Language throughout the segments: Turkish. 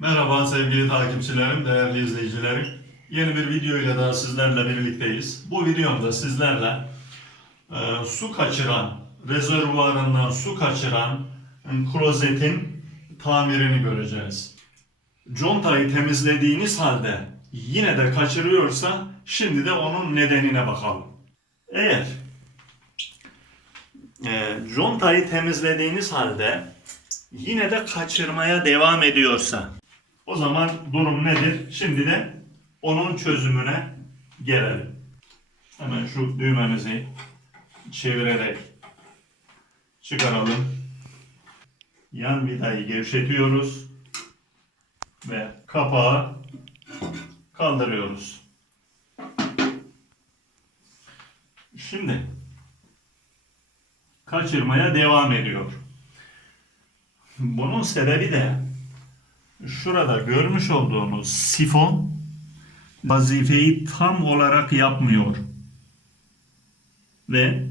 Merhaba sevgili takipçilerim, değerli izleyicilerim. Yeni bir video ile daha sizlerle birlikteyiz. Bu videomda sizlerle e, su kaçıran, rezervuarından su kaçıran e, klozetin tamirini göreceğiz. Contayı temizlediğiniz halde yine de kaçırıyorsa şimdi de onun nedenine bakalım. Eğer e, contayı temizlediğiniz halde yine de kaçırmaya devam ediyorsa o zaman durum nedir? Şimdi de onun çözümüne gelelim. Hemen şu düğmemizi çevirerek çıkaralım. Yan vidayı gevşetiyoruz ve kapağı kaldırıyoruz. Şimdi kaçırmaya devam ediyor. Bunun sebebi de şurada görmüş olduğunuz sifon vazifeyi tam olarak yapmıyor. Ve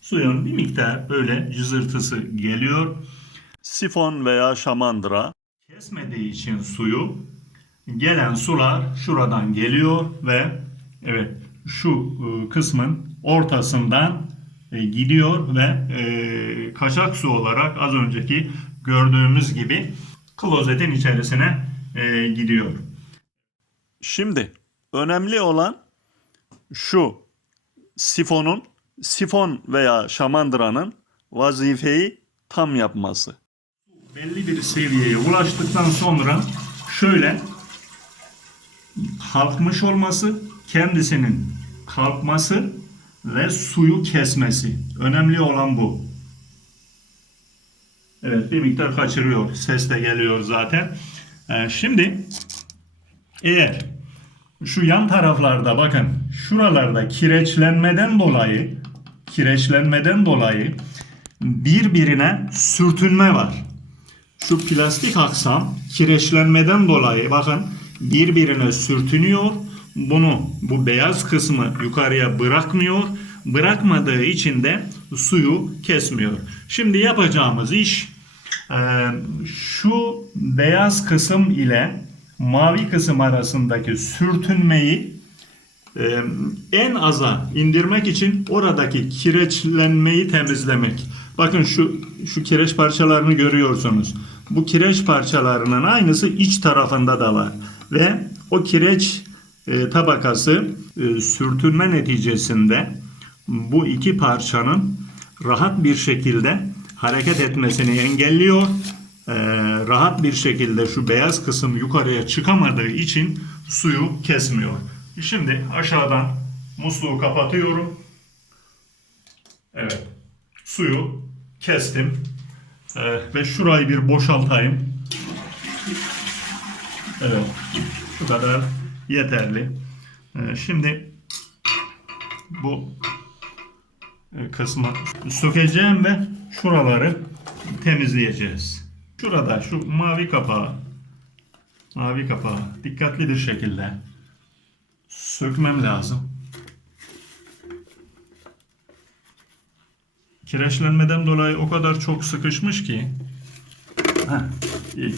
suyun bir miktar böyle cızırtısı geliyor. Sifon veya şamandıra kesmediği için suyu gelen sular şuradan geliyor ve evet şu e, kısmın ortasından e, gidiyor ve e, kaçak su olarak az önceki gördüğümüz gibi klozetin içerisine e, gidiyor. Şimdi önemli olan şu sifonun sifon veya şamandıranın vazifeyi tam yapması. Belli bir seviyeye ulaştıktan sonra şöyle kalkmış olması, kendisinin kalkması ve suyu kesmesi. Önemli olan bu. Evet bir miktar kaçırıyor. Ses de geliyor zaten. Ee, şimdi eğer şu yan taraflarda bakın şuralarda kireçlenmeden dolayı kireçlenmeden dolayı birbirine sürtünme var. Şu plastik aksam kireçlenmeden dolayı bakın birbirine sürtünüyor. Bunu bu beyaz kısmı yukarıya bırakmıyor. Bırakmadığı için de suyu kesmiyor. Şimdi yapacağımız iş şu beyaz kısım ile mavi kısım arasındaki sürtünmeyi e, en aza indirmek için oradaki kireçlenmeyi temizlemek. Bakın şu şu kireç parçalarını görüyorsunuz. Bu kireç parçalarının aynısı iç tarafında da var ve o kireç e, tabakası e, sürtünme neticesinde bu iki parçanın rahat bir şekilde hareket etmesini engelliyor. E, rahat bir şekilde şu beyaz kısım yukarıya çıkamadığı için suyu kesmiyor. Şimdi aşağıdan musluğu kapatıyorum. Evet. Suyu kestim. Ee, ve şurayı bir boşaltayım. Evet. Şu kadar yeterli. Ee, şimdi bu e, kısmı sökeceğim ve şuraları temizleyeceğiz. Şurada şu mavi kapağı mavi kapağı dikkatli bir şekilde sökmem lazım. Kireçlenmeden dolayı o kadar çok sıkışmış ki Heh, iyi.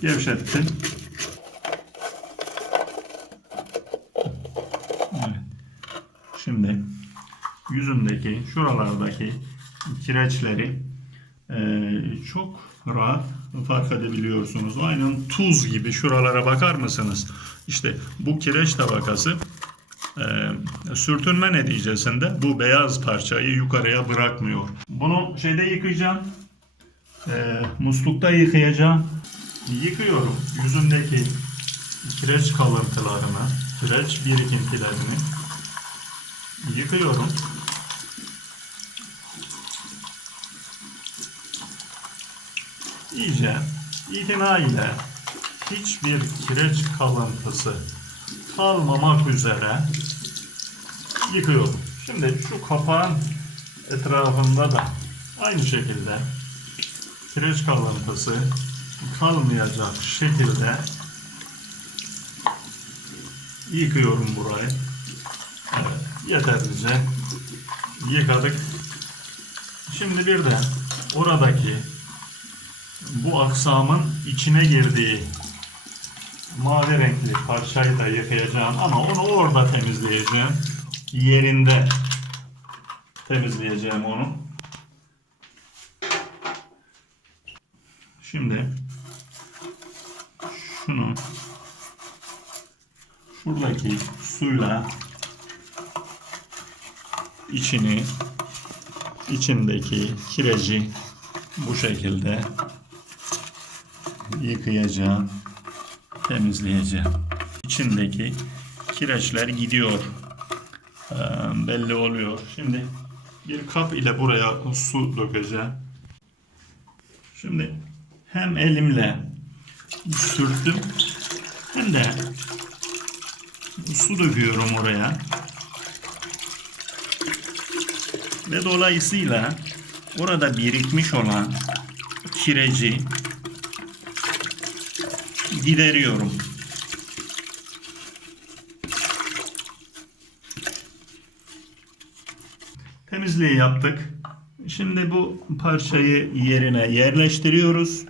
Gevşettim. Evet. Şimdi yüzündeki, şuralardaki kireçleri eee, çok rahat fark edebiliyorsunuz. Aynen tuz gibi şuralara bakar mısınız? İşte bu kireç tabakası eee, sürtünme neticesinde bu beyaz parçayı yukarıya bırakmıyor. Bunu şeyde yıkayacağım. Eee, muslukta yıkayacağım. Yıkıyorum yüzündeki kireç kalıntılarını, kireç birikintilerini yıkıyorum. İyice itina ile hiçbir kireç kalıntısı kalmamak üzere yıkıyorum. Şimdi şu kapağın etrafında da aynı şekilde kireç kalıntısı kalmayacak şekilde yıkıyorum burayı. Evet, yeterlice yıkadık. Şimdi bir de oradaki bu aksamın içine girdiği mavi renkli parçayı da yıkayacağım ama onu orada temizleyeceğim. Yerinde temizleyeceğim onu. Şimdi şunu şuradaki suyla içini içindeki kireci bu şekilde yıkayacağım, temizleyeceğim. İçindeki kireçler gidiyor. Ee, belli oluyor. Şimdi bir kap ile buraya su dökeceğim. Şimdi hem elimle sürttüm hem de su döküyorum oraya. Ve dolayısıyla orada birikmiş olan kireci gideriyorum. Temizliği yaptık. Şimdi bu parçayı yerine yerleştiriyoruz.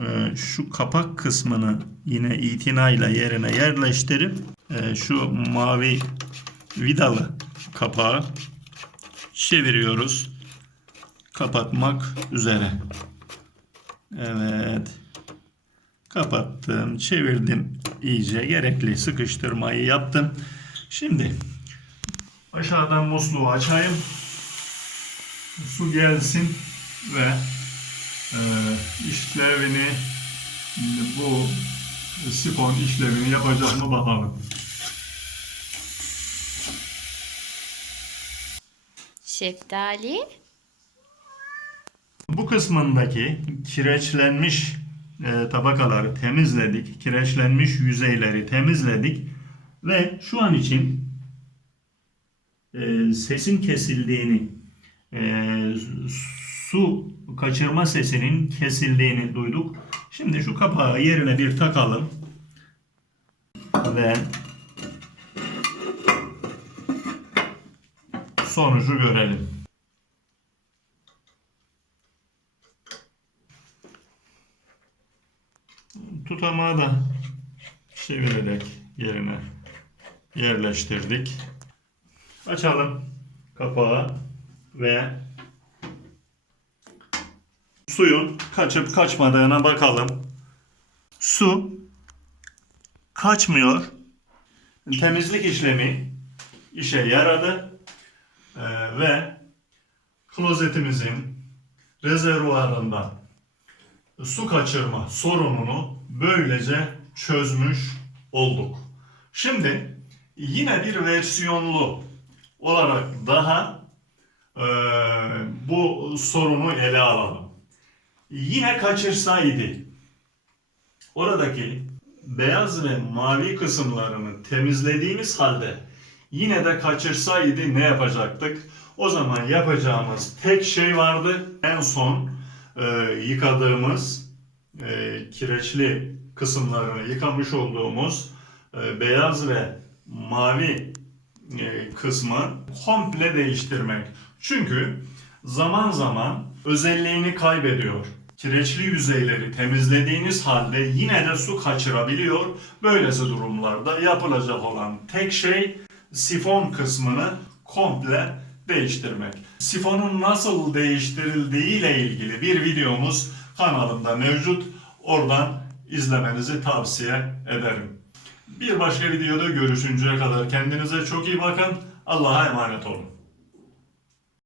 Ee, şu kapak kısmını yine itinayla yerine yerleştirip e, şu mavi vidalı kapağı çeviriyoruz. Kapatmak üzere. Evet. Kapattım, çevirdim iyice gerekli sıkıştırmayı yaptım. Şimdi aşağıdan musluğu açayım. Su gelsin ve e, işlevini bu sifon işlevini yapacak mı bakalım. Şeftali. Bu kısmındaki kireçlenmiş e, tabakaları temizledik. Kireçlenmiş yüzeyleri temizledik. Ve şu an için e, sesin kesildiğini, e, su kaçırma sesinin kesildiğini duyduk. Şimdi şu kapağı yerine bir takalım. Ve sonucu görelim. Tutamağı da çevirerek yerine yerleştirdik. Açalım kapağı ve suyun kaçıp kaçmadığına bakalım. Su kaçmıyor. Temizlik işlemi işe yaradı Ee, ve klozetimizin rezervuarında su kaçırma sorununu böylece çözmüş olduk. Şimdi yine bir versiyonlu olarak daha e, bu sorunu ele alalım. Yine kaçırsaydı oradaki beyaz ve mavi kısımlarını temizlediğimiz halde yine de kaçırsaydı ne yapacaktık? O zaman yapacağımız tek şey vardı. En son e, yıkadığımız e, kireçli kısımlarını yıkamış olduğumuz e, beyaz ve mavi e, kısmı komple değiştirmek. Çünkü zaman zaman özelliğini kaybediyor. Kireçli yüzeyleri temizlediğiniz halde yine de su kaçırabiliyor. Böylesi durumlarda yapılacak olan tek şey sifon kısmını komple değiştirmek. Sifonun nasıl değiştirildiği ile ilgili bir videomuz kanalımda mevcut. Oradan izlemenizi tavsiye ederim. Bir başka videoda görüşünceye kadar kendinize çok iyi bakın. Allah'a emanet olun.